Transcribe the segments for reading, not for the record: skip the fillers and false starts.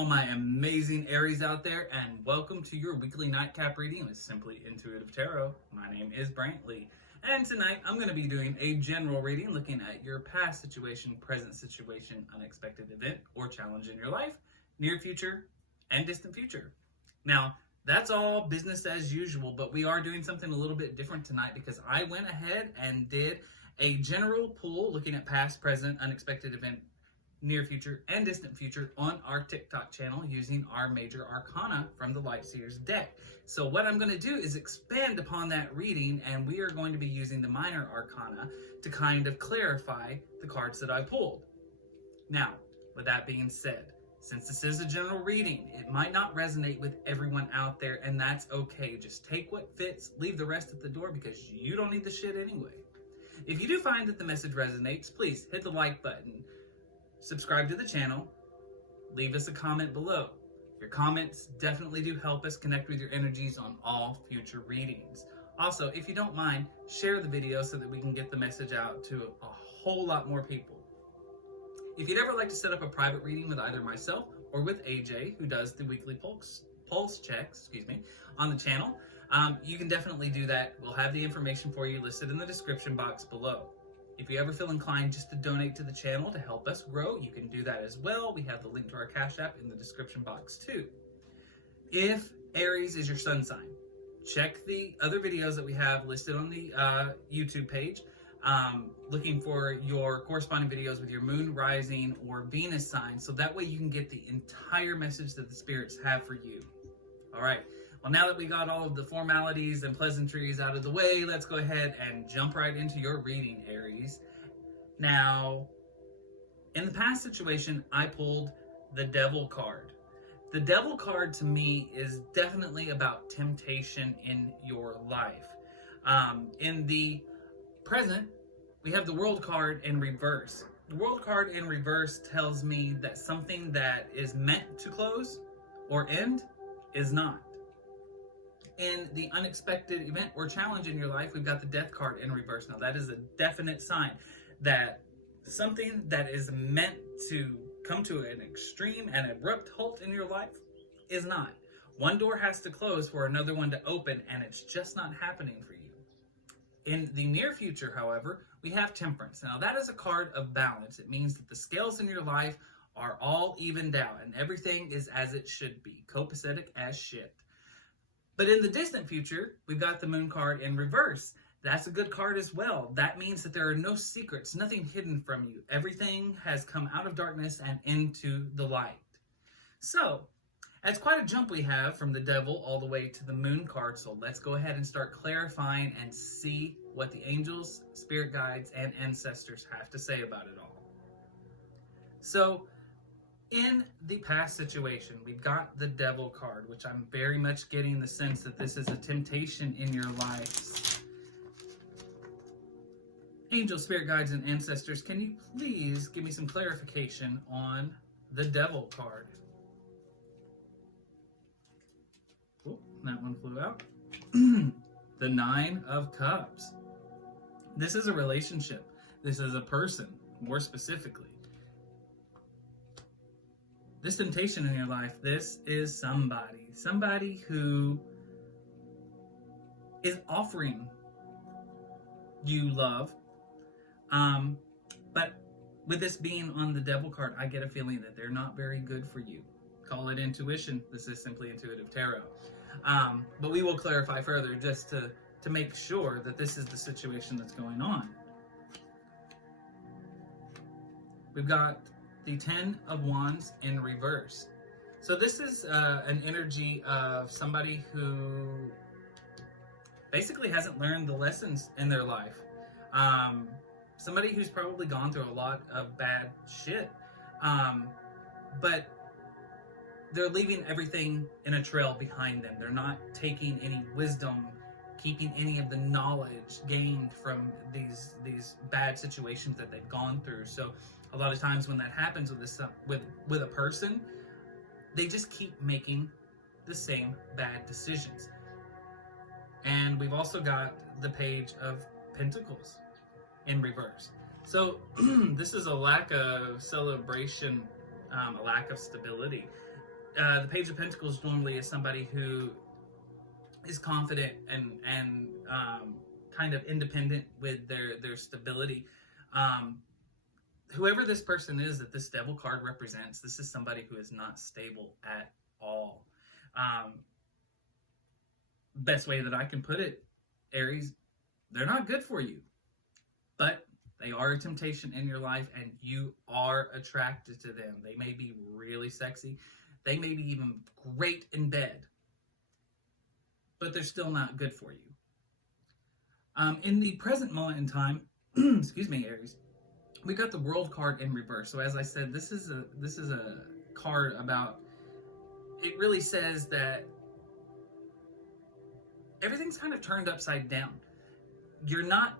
all my amazing Aries out there, and welcome to your weekly nightcap reading with Simply Intuitive Tarot. My name is Brantley, and tonight I'm going to be doing a general reading looking at your past situation, present situation, unexpected event, or challenge in your life, near future, and distant future. Now, that's all business as usual, but we are doing something a little bit different tonight because I went ahead and did a general pull looking at past, present, unexpected event, near future, and distant future on our TikTok channel using our major arcana from the Light Seers deck. So what I'm going to do is expand upon that reading, and we are going to be using the minor arcana to kind of clarify the cards that I pulled. Now, with that being said, since this is a general reading, it might not resonate with everyone out there, and that's okay. Just take what fits, leave the rest at the door, because you don't need the shit anyway. If you do find that the message resonates, please hit the like button, subscribe to the channel, leave us a comment below. Your comments definitely do help us connect with your energies on all future readings. Also, if you don't mind, share the video so that we can get the message out to a whole lot more people. If you'd ever like to set up a private reading with either myself or with AJ, who does the weekly pulse checks, on the channel, you can definitely do that. We'll have the information for you listed in the description box below. If you ever feel inclined just to donate to the channel to help us grow, you can do that as well. We have the link to our Cash App in the description box too. If Aries is your sun sign, check the other videos that we have listed on the YouTube page, looking for your corresponding videos with your moon, rising, or Venus sign, so that way you can get the entire message that the spirits have for you. All right. Well, now that we got all of the formalities and pleasantries out of the way, let's go ahead and jump right into your reading, Aries. Now, in the past situation, I pulled the Devil card. The Devil card to me is definitely about temptation in your life. In the present, we have the World card in reverse. The World card in reverse tells me that something that is meant to close or end is not. In the unexpected event or challenge in your life, we've got the Death card in reverse. Now, that is a definite sign that something that is meant to come to an extreme and abrupt halt in your life is not. One door has to close for another one to open, and it's just not happening for you. In the near future, however, we have Temperance. Now, that is a card of balance. It means that the scales in your life are all evened out, and everything is as it should be, copacetic as shit. But in the distant future, we've got the Moon card in reverse. That's a good card as well. That means that there are no secrets, nothing hidden from you. Everything has come out of darkness and into the light. So, that's quite a jump we have from the Devil all the way to the Moon card. So let's go ahead and start clarifying and see what the angels, spirit guides, and ancestors have to say about it all. So, in the past situation, we've got the Devil card, which I'm very much getting the sense that this is a temptation in your life. Angels, spirit guides, and ancestors, can you please give me some clarification on the Devil card? Oh, that one flew out. The Nine of Cups. This is a relationship. This is a person, more specifically. This temptation in your life, this is somebody who is offering you love. But with this being on the Devil card, I get a feeling that they're not very good for you. Call it intuition. This is Simply Intuitive Tarot. But we will clarify further just to make sure that this is the situation that's going on. We've got the Ten of Wands in reverse. So this is an energy of somebody who basically hasn't learned the lessons in their life. Somebody who's probably gone through a lot of bad shit. But they're leaving everything in a trail behind them. They're not taking any wisdom, keeping any of the knowledge gained from these bad situations that they've gone through. So a lot of times when that happens with a person, they just keep making the same bad decisions. And we've also got the Page of Pentacles in reverse. So this is a lack of celebration, a lack of stability. The Page of Pentacles normally is somebody who is confident and kind of independent with their stability. Whoever this person is that this Devil card represents, this is somebody who is not stable at all. Best way that I can put it, Aries, they're not good for you, but they are a temptation in your life, and you are attracted to them. They may be really sexy. They may be even great in bed, but they're still not good for you. In the present moment in time, excuse me, Aries, we got the World card in reverse. So as I said, this is a card about, it really says that everything's kind of turned upside down. You're not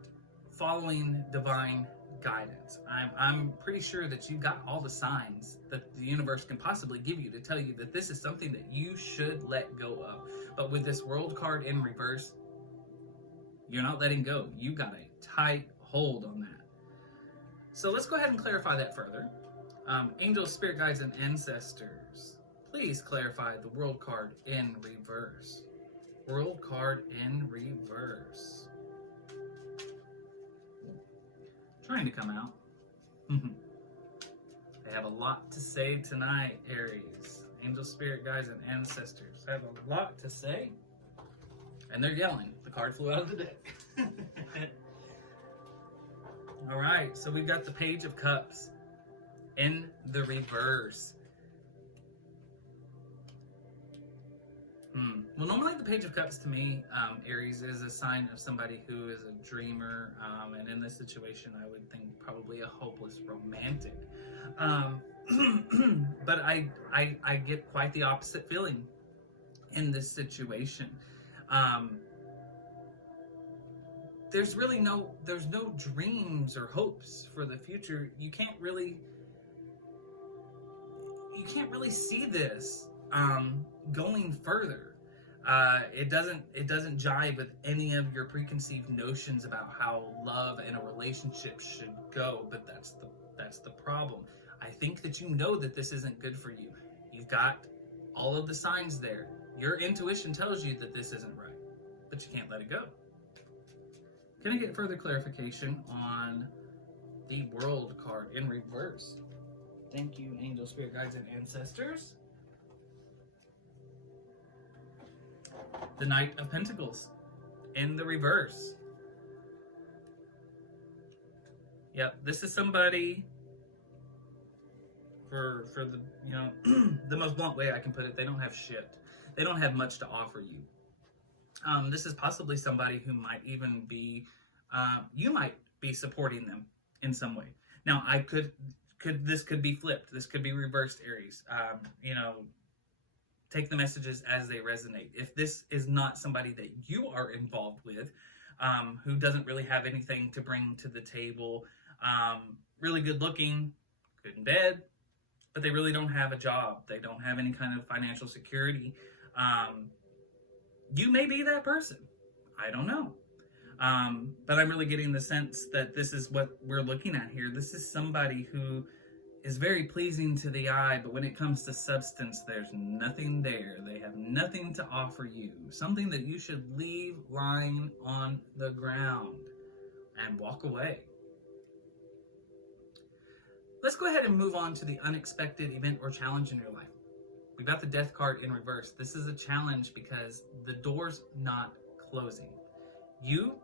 following divine guidance. I'm pretty sure that you got all the signs that the universe can possibly give you to tell you that this is something that you should let go of. But with this World card in reverse, you're not letting go. You got a tight hold on that. So let's go ahead and clarify that further. Angels, spirit guides, and ancestors, please clarify the World card in reverse. World card in reverse. Trying to come out. They have a lot to say tonight, Aries. Angels, spirit guides, and ancestors have a lot to say. And they're yelling. The card flew out of the deck. All right, so we've got the Page of Cups in the reverse. Well, normally the Page of Cups to me, Aries, is a sign of somebody who is a dreamer, and in this situation, I would think probably a hopeless romantic. But I get quite the opposite feeling in this situation. There's no dreams or hopes for the future. You can't really see this going further. It doesn't jive with any of your preconceived notions about how love and a relationship should go. But that's the problem. I think that you know that this isn't good for you. You've got all of the signs there. Your intuition tells you that this isn't right, but you can't let it go. Can I get further clarification on the World card in reverse? Thank you, angel, spirit guides, and ancestors. The Knight of Pentacles in the reverse. Yep, this is somebody, for the, you know, the most blunt way I can put it, they don't have shit. They don't have much to offer you. This is possibly somebody who might even be, you might be supporting them in some way. Now, this could be flipped. This could be reversed, Aries. You know, take the messages as they resonate. If this is not somebody that you are involved with, who doesn't really have anything to bring to the table, really good looking, good in bed, but they really don't have a job. They don't have any kind of financial security. You may be that person. I don't know. But I'm really getting the sense that this is what we're looking at here. This is somebody who is very pleasing to the eye, but when it comes to substance, there's nothing there. They have nothing to offer you. Something that you should leave lying on the ground and walk away. Let's go ahead and move on to the unexpected event or challenge in your life. We've got the Death card in reverse. This is a challenge because the door's not closing. You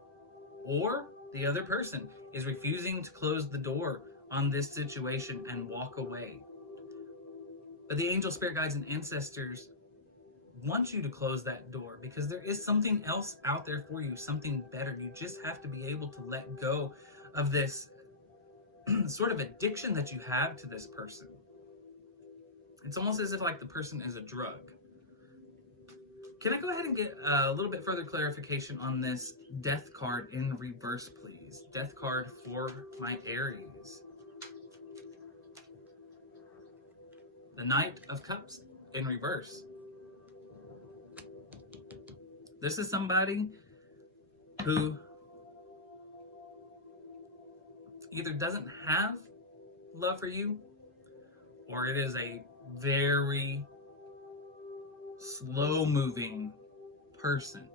or the other person is refusing to close the door on this situation and walk away. But the angel, spirit guides, and ancestors want you to close that door because there is something else out there for you, something better. You just have to be able to let go of this sort of addiction that you have to this person. It's almost as if like the person is a drug. Can I go ahead and get a little bit further clarification on this Death card in reverse, please? Death card for my Aries. The Knight of Cups in reverse. This is somebody who either doesn't have love for you, or it is a very slow-moving person.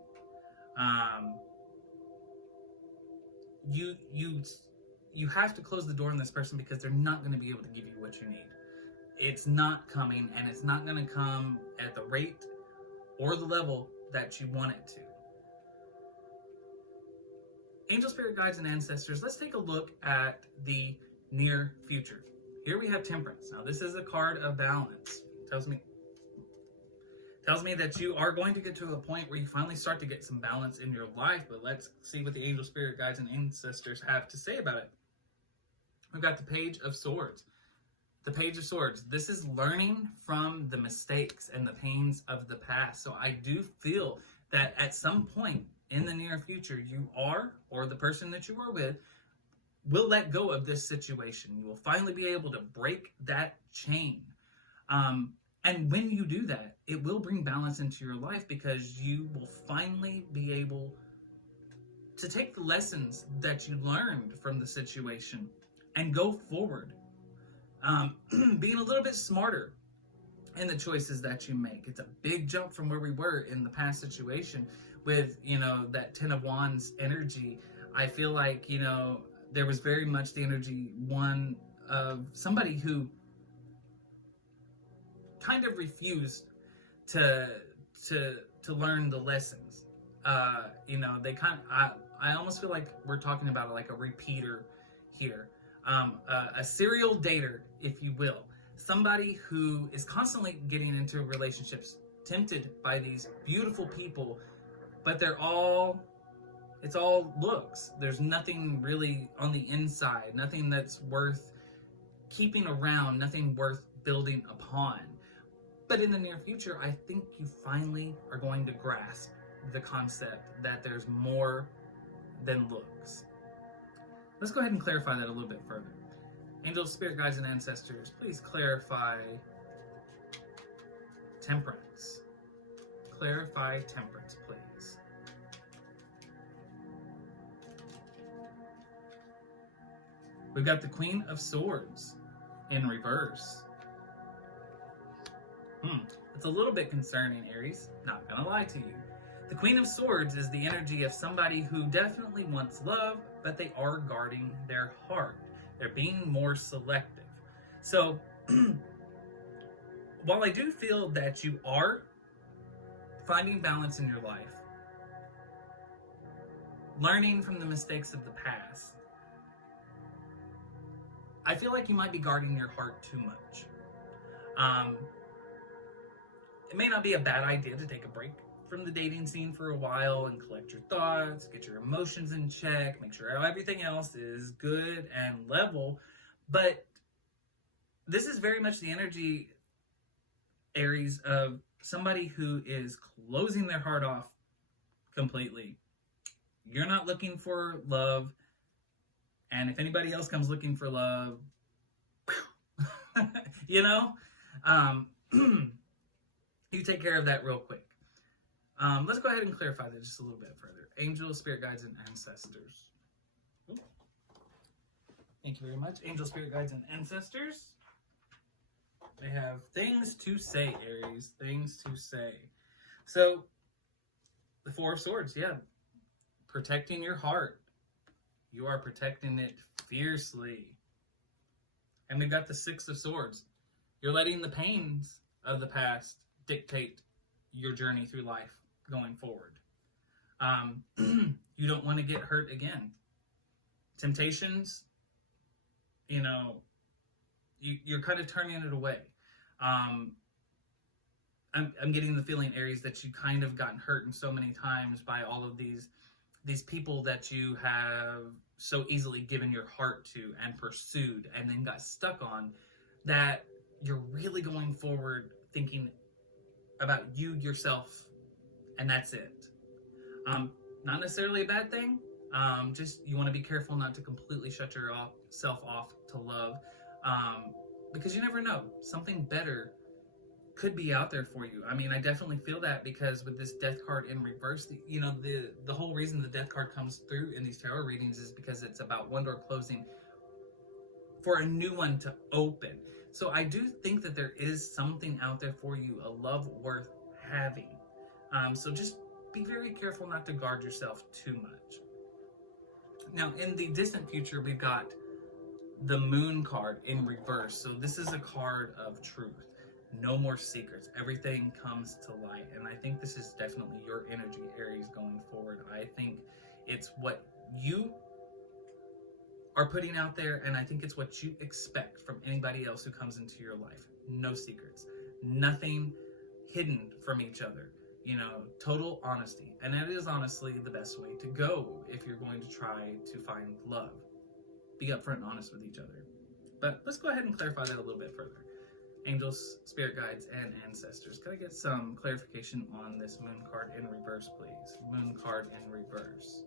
You have to close the door on this person because they're not going to be able to give you what you need. It's not coming, and it's not going to come at the rate or the level that you want it to. Angel, spirit guides, and ancestors, let's take a look at the near future. Here we have Temperance. Now, this is a card of balance. Tells me that you are going to get to a point where you finally start to get some balance in your life, but let's see what the angel, spirit guides, and ancestors have to say about it. We've got the Page of Swords. The Page of Swords. This is learning from the mistakes and the pains of the past. So I do feel that at some point in the near future, you are, or the person that you are with, will let go of this situation. You will finally be able to break that chain. And when you do that, it will bring balance into your life because you will finally be able to take the lessons that you learned from the situation and go forward. Being a little bit smarter in the choices that you make. It's a big jump from where we were in the past situation with, that Ten of Wands energy. I feel like, there was very much the energy, one of somebody who kind of refused to learn the lessons. I almost feel like we're talking about like a repeater here. A serial dater, if you will. Somebody who is constantly getting into relationships, tempted by these beautiful people, but it's all looks. There's nothing really on the inside, nothing that's worth keeping around, nothing worth building upon. But in the near future, I think you finally are going to grasp the concept that there's more than looks. Let's go ahead and clarify that a little bit further. Angels, spirit guides, and ancestors, please clarify Temperance. Clarify Temperance, please. We've got the Queen of Swords in reverse. It's a little bit concerning, Aries. Not gonna lie to you. The Queen of Swords is the energy of somebody who definitely wants love, but they are guarding their heart. They're being more selective. So, while I do feel that you are finding balance in your life, learning from the mistakes of the past, I feel like you might be guarding your heart too much. It may not be a bad idea to take a break from the dating scene for a while and collect your thoughts, get your emotions in check, make sure everything else is good and level. But this is very much the energy, Aries, of somebody who is closing their heart off completely. You're not looking for love, and if anybody else comes looking for love, you take care of that real quick. Let's go ahead and clarify that just a little bit further. Angels, spirit guides, and ancestors. Thank you very much. Angels, spirit guides, and ancestors. They have things to say, Aries. Things to say. So, the Four of Swords, yeah. Protecting your heart. You are protecting it fiercely. And we've got the Six of Swords. You're letting the pains of the past dictate your journey through life going forward. You don't want to get hurt again. Temptations, you're kind of turning it away. I'm getting the feeling, Aries, that you kind of gotten hurt in so many times by all of these people that you have so easily given your heart to and pursued and then got stuck on, that you're really going forward thinking about you, yourself, and that's it. Not necessarily a bad thing. Just you want to be careful not to completely shut yourself off to love, because you never know. Something better could be out there for you. I mean, I definitely feel that, because with this Death card in reverse, the whole reason the Death card comes through in these tarot readings is because it's about one door closing for a new one to open. So I do think that there is something out there for you, a love worth having. So just be very careful not to guard yourself too much. Now, in the distant future, we've got the Moon card in reverse. So this is a card of truth. No more secrets. Everything comes to light. And I think this is definitely your energy, Aries, going forward. I think it's what you are putting out there, and I think it's what you expect from anybody else who comes into your life. No secrets. Nothing hidden from each other. You know, total honesty. And that is honestly the best way to go if you're going to try to find love. Be upfront and honest with each other. But let's go ahead and clarify that a little bit further. Angels, spirit guides, and ancestors, can I get some clarification on this Moon card in reverse, please? Moon card in reverse.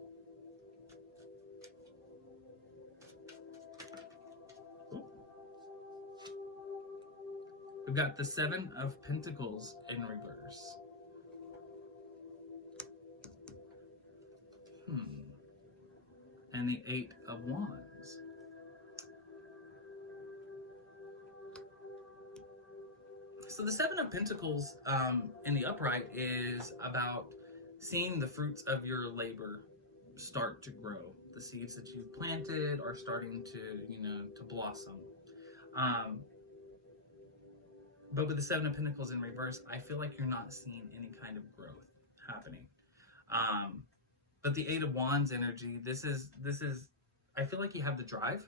We've got the Seven of Pentacles in reverse. And the Eight of Wands. So the Seven of Pentacles in the upright is about seeing the fruits of your labor start to grow. The seeds that you've planted are starting to blossom. But with the Seven of Pentacles in reverse, I feel like you're not seeing any kind of growth happening. But the Eight of Wands energy, this is, I feel like you have the drive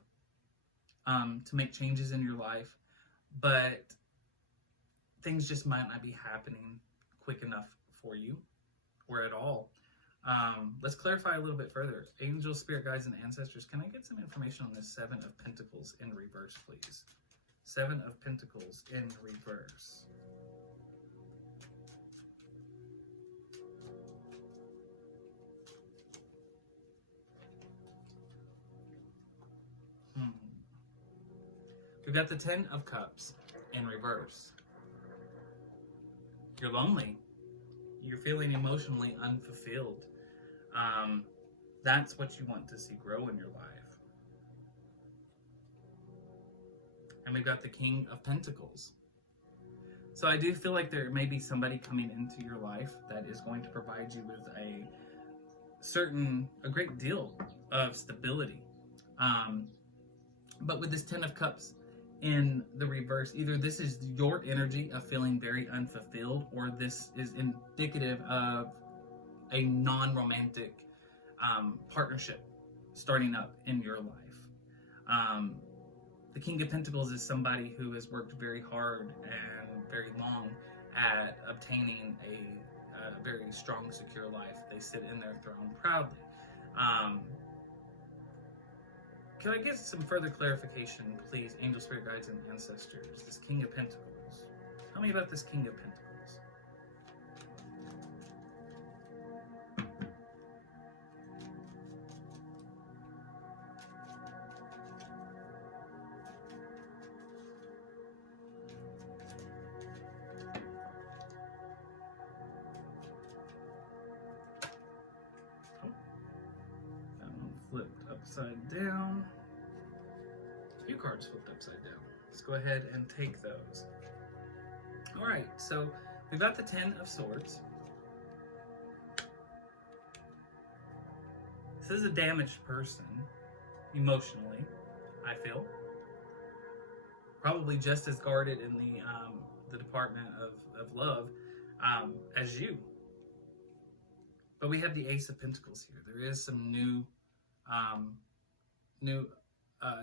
to make changes in your life, but things just might not be happening quick enough for you or at all. Let's clarify a little bit further. Angels, spirit guides, and ancestors, can I get some information on this Seven of Pentacles in reverse, please? Seven of Pentacles in reverse. We've got the Ten of Cups in reverse. You're lonely. You're feeling emotionally unfulfilled. That's what you want to see grow in your life. And we've got the King of Pentacles. So I do feel like there may be somebody coming into your life that is going to provide you with a great deal of stability. But with this Ten of Cups in the reverse, either this is your energy of feeling very unfulfilled, or this is indicative of a non-romantic partnership starting up in your life. The King of Pentacles is somebody who has worked very hard and very long at obtaining a very strong, secure life. They sit in their throne proudly. Can I get some further clarification, please, Angel, Spirit Guides, and Ancestors? This King of Pentacles. Tell me about this King of Pentacles. Flipped upside down. A few cards flipped upside down. Let's go ahead and take those. All right, so we've got the Ten of Swords. This is a damaged person, emotionally, I feel. Probably just as guarded in the department of love as you. But we have the Ace of Pentacles here. There is some new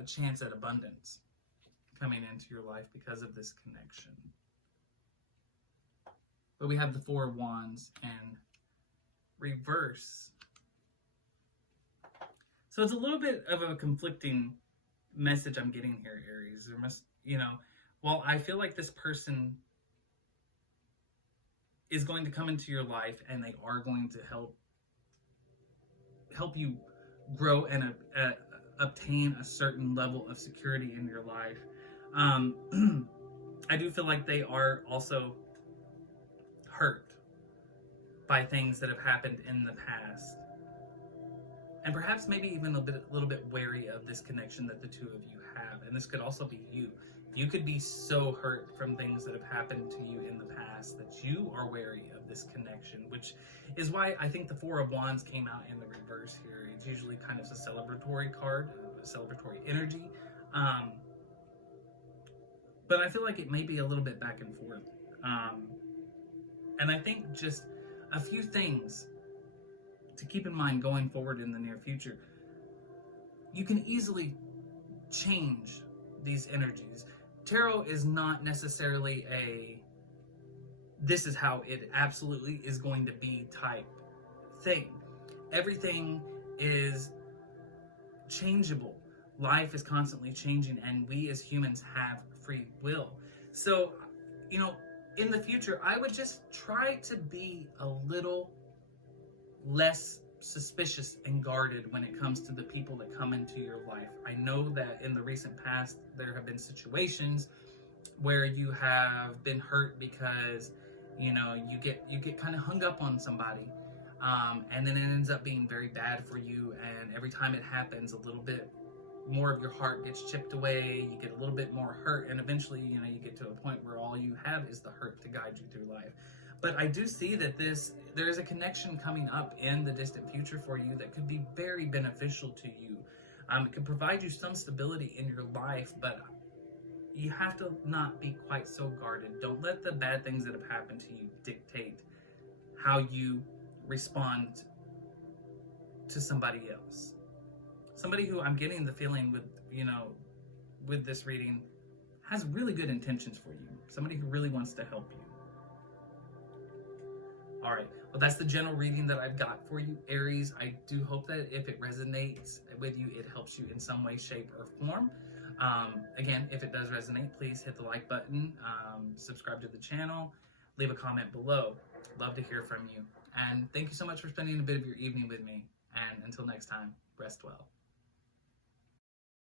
chance at abundance coming into your life because of this connection. But we have the Four of Wands and reverse. So it's a little bit of a conflicting message I'm getting here, Aries. There must, while I feel like this person is going to come into your life and they are going to help you grow and obtain a certain level of security in your life. I do feel like they are also hurt by things that have happened in the past. And perhaps maybe even a little bit wary of this connection that the two of you have. And this could also be you You could be so hurt from things that have happened to you in the past that you are wary of this connection, which is why I think the Four of Wands came out in the reverse here. It's usually kind of a celebratory card, a celebratory energy. But I feel like it may be a little bit back and forth. And I think just a few things to keep in mind going forward in the near future. You can easily change these energies. Tarot is not necessarily a this is how it absolutely is going to be type thing. Everything is changeable. Life is constantly changing, and we as humans have free will. So, in the future, I would just try to be a little less suspicious and guarded when it comes to the people that come into your life. I know that in the recent past there have been situations where you have been hurt because you get kind of hung up on somebody, and then it ends up being very bad for you, and every time it happens a little bit more of your heart gets chipped away, you get a little bit more hurt, and eventually you get to a point where all you have is the hurt to guide you through life. But I do see that there is a connection coming up in the distant future for you that could be very beneficial to you. It could provide you some stability in your life, but you have to not be quite so guarded. Don't let the bad things that have happened to you dictate how you respond to somebody else. Somebody who I'm getting the feeling with this reading has really good intentions for you. Somebody who really wants to help you. All right, well, that's the general reading that I've got for you, Aries. I do hope that if it resonates with you, it helps you in some way, shape, or form. Again, if it does resonate, please hit the like button, subscribe to the channel, leave a comment below. Love to hear from you. And thank you so much for spending a bit of your evening with me. And until next time, rest well.